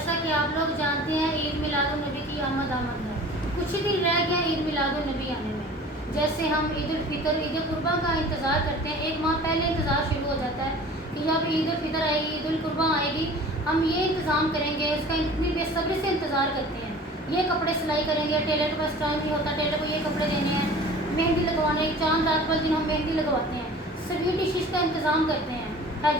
جیسا کہ آپ لوگ جانتے ہیں عید میلاد النبی کی آمد ہے. کچھ ہی دن رہ گئے ہیں عید میلاد النبی آنے میں. جیسے ہم عید الفطر عید قرباں کا انتظار کرتے ہیں، ایک ماہ پہلے انتظار شروع ہو جاتا ہے کہ جب عید الفطر آئے گی، عید القرباں آئے گی، ہم یہ انتظام کریں گے، اس کا اتنی بے صبری سے انتظار کرتے ہیں. یہ کپڑے سلائی کریں گے، ٹیلر کے پاس ٹائم نہیں ہوتا، ٹیلر کو یہ کپڑے دینے ہیں، مہندی لگوانے، چاند رات والے دن ہم مہندی لگواتے ہیں، سویٹ ڈشز کا انتظام کرتے ہیں.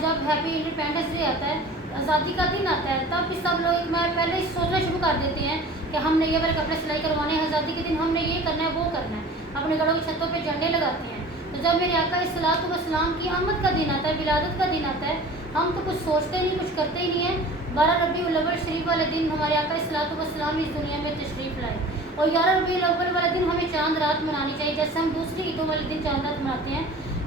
جب ہیپی انڈیپینڈنس ڈے آتا ہے، آزادی کا دن آتا ہے، تب بھی سب لوگ میں پہلے ہی سوچنا شروع کر دیتے ہیں کہ ہم نے یہ والے کپڑے سلائی کروانے ہیں، آزادی کے دن ہم نے یہ کرنا ہے، وہ کرنا ہے، اپنے گھروں کی چھتوں پہ جھنڈے لگاتے ہیں. تو جب میرے آقا الصلوۃ والسلام کی آمد کا دن آتا ہے، ولادت کا دن آتا ہے، ہم تو کچھ سوچتے نہیں، کچھ کرتے ہی نہیں ہیں. 12 ربیع الاول شریف والے دن ہمارے آقا الصلوۃ والسلام اس دنیا میں تشریف لائے، اور 11 ربیع الاول والے دن ہمیں چاند رات منانی چاہیے. جیسے ہم دوسری عیدوں والے دن چاند رات مناتے ہیں،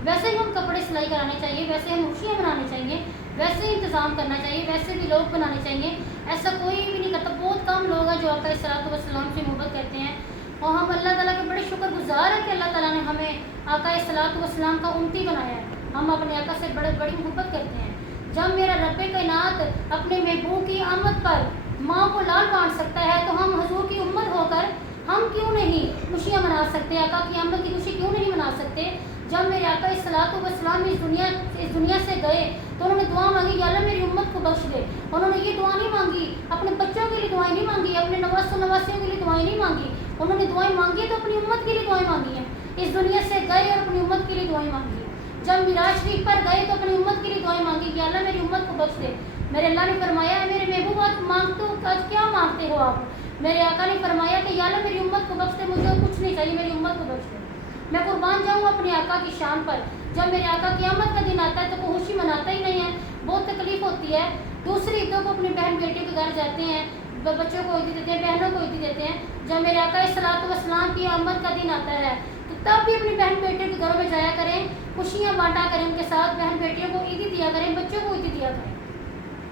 ویسے ہی ہم کپڑے سلائی کرانے چاہیے، ویسے ہم خوشیاں منانے چاہیے، ویسے ہی انتظام کرنا چاہیے، ویسے بھی لوگ بنانے چاہیے. ایسا کوئی بھی نہیں کرتا، بہت کم لوگ ہیں جو آقا الصلوۃ والسلام سے محبت کرتے ہیں. اور ہم اللہ تعالیٰ کے بڑے شکر گزار ہیں کہ اللہ تعالیٰ نے ہمیں آقا الصلوۃ والسلام کا امتی بنایا ہے. ہم اپنے آقا سے بڑی محبت کرتے ہیں. جب میرا رب کائنات اپنے محبوب کی آمد پر ماں کو لال بانٹ سکتا ہے، تو ہم حضور کی امت ہو کر ہم کیوں نہیں خوشیاں منا سکتے، آقا کی آمد کی خوشی کیوں نہیں منا سکتے. جب میرے آقا الصلوۃ والسلام اس دنیا سے گئے تو انہوں نے دعا مانگی، یا اللہ میری امت کو بخش دے. انہوں نے یہ دعا نہیں مانگی، اپنے بچوں کے لیے دعائیں نہیں مانگی، اپنے نواسوں نواسیوں کے لیے دعائیں نہیں مانگی. انہوں نے دعائیں مانگی تو اپنی امت کے لیے دعائیں مانگی ہیں. اس دنیا سے گئے اور اپنی امت کے لیے دعائیں مانگی. جب معراج شریف پر گئے تو اپنی امت کے لیے دعائیں مانگی کہ اللہ میری امت کو بخش دے. میرے اللہ نے فرمایا ہے میرے محبوب آج مانگتے ہو، آج کیا مانگتے ہو آپ. میرے آقا نے فرمایا کہ یا اللہ میری امت کو بخش دے، مجھے کچھ نہیں چاہیے، میری امت کو بخش دے. میں قربان جاؤں اپنے آقا کی شان پر. جب میرے آقا کی آمد کا دن آتا ہے تو کوئی خوشی مناتا ہی نہیں ہے، بہت تکلیف ہوتی ہے. دوسری عیدوں کو اپنی بہن بیٹیوں کے گھر جاتے ہیں، بچوں کو عیدی دیتے ہیں، بہنوں کو عیدی دیتے ہیں. جب میرے آقا الصلوۃ والسلام کی آمد کا دن آتا ہے تو تب بھی اپنی بہن بیٹیوں کے گھروں میں جایا کریں، خوشیاں بانٹا کریں، ان کے ساتھ بہن بیٹیوں کو عیدی دیا کریں، بچوں کو عیدی دیا کریں.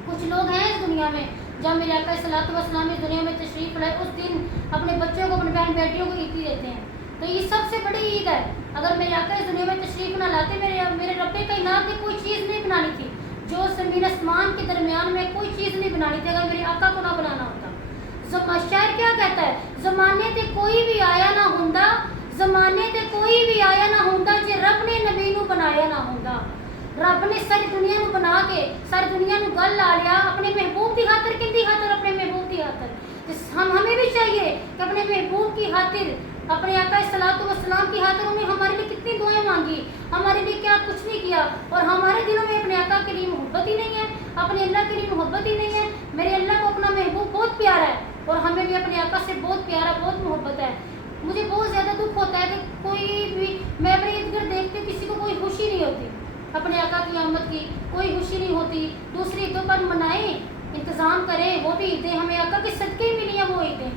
کچھ لوگ ہیں اس دنیا میں، جب میرے آقا الصلوۃ والسلام اس دنیا میں تشریف لائے اس دن اپنے بچوں کو، اپنی بہن بیٹیوں کو عیدی دیتے ہیں. تو یہ سب سے بڑی عید ہے. اگر میرے آقا اس دنیا میں تشریف نہ لاتے، میرے رب کائنات نے کوئی چیز نہیں بنانی تھی، جو زمین آسمان کے درمیان میں کوئی چیز نہیں بنانی تھی اگر میرے آقا کو نہ بنانا ہوتا. شاعر کیا کہتا ہے، زمانے تے کوئی بھی آیا نہ ہوندا، زمانے تے کوئی بھی آیا نہ ہوندا، جے رب نے نبی نو بنایا نہ ہوندا. رب نے ساری دنیا نو بنا کے ساری دنیا نو گل لا لیا اپنے محبوب کی خاطر. کن کی خاطر؟ اپنے محبوب کی خاطر. ہمیں بھی چاہیے کہ اپنے محبوب کی خاطر، اپنے آقا الصلوۃ والسلام کی خاطر انہیں ہمارے لیے کتنی دعائیں مانگی، ہمارے لیے کیا کچھ نہیں کیا، اور ہمارے دلوں میں اپنے آقا کے لیے محبت ہی نہیں ہے، اپنے اللہ کے لیے محبت ہی نہیں ہے. میرے اللہ کو اپنا محبوب بہت پیارا ہے اور ہمیں بھی اپنے آقا سے بہت پیارا، بہت محبت ہے. مجھے بہت زیادہ دکھ ہوتا ہے کہ کوئی بھی، میں اپنے ارد گرد دیکھتی ہوں کسی کو کوئی خوشی نہیں ہوتی اپنے آقا کی آمد کی، کوئی خوشی نہیں ہوتی. دوسری عیدوں پر منائیں، انتظام کریں، وہ بھی عیدیں ہمیں آقا کے صدقے ہی ملی ہیں. وہ عیدیں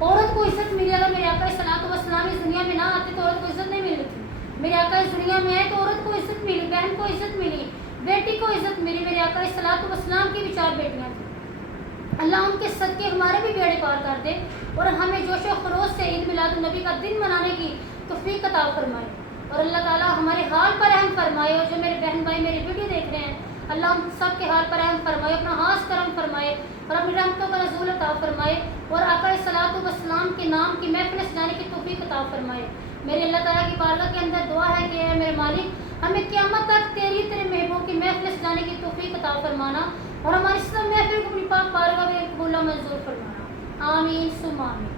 عورت کو عزت ملی. اگر میرے آقا الصلوۃ والسلام اس دنیا میں نہ آتے تو عورت کو عزت نہیں ملی تھی. میرے آقا اس دنیا میں آئے تو عورت کو عزت ملی، بہن کو عزت ملی، بیٹی کو عزت ملی. میرے آقا الصلوۃ والسلام کی بھی 4 بیٹیاں تھیں. اللہ ان کے صدقے ہمارے بھی بیڑے پار کر دے اور ہمیں جوش و خروش سے عید میلاد النبی کا دن منانے کی توفیق عطا فرمائے. اور اللہ تعالیٰ ہمارے حال پر رحم فرمائے. اور جو میرے بہن بھائی میری ویڈیو دیکھ رہے ہیں، اللہ ہم سب کے حال پر رحم فرمائے، اپنا ہاتھ کرم فرمائے اور اپنی رحمتوں کا نزول عطا فرمائے، اور آقا الصلوۃ والسلام کے نام کی محفل سجانے کی توفیق عطا فرمائے. میرے اللہ تعالیٰ کی بارگاہ کے اندر دعا ہے کہ اے میرے مالک، ہمیں قیامت تک تیرے محبوب کی محفل سجانے کی توفیق عطا فرمانا اور ہماری سب محفل کو اپنی پاک بارگاہ میں قبول منظور فرمانا. آمین ثم آمین.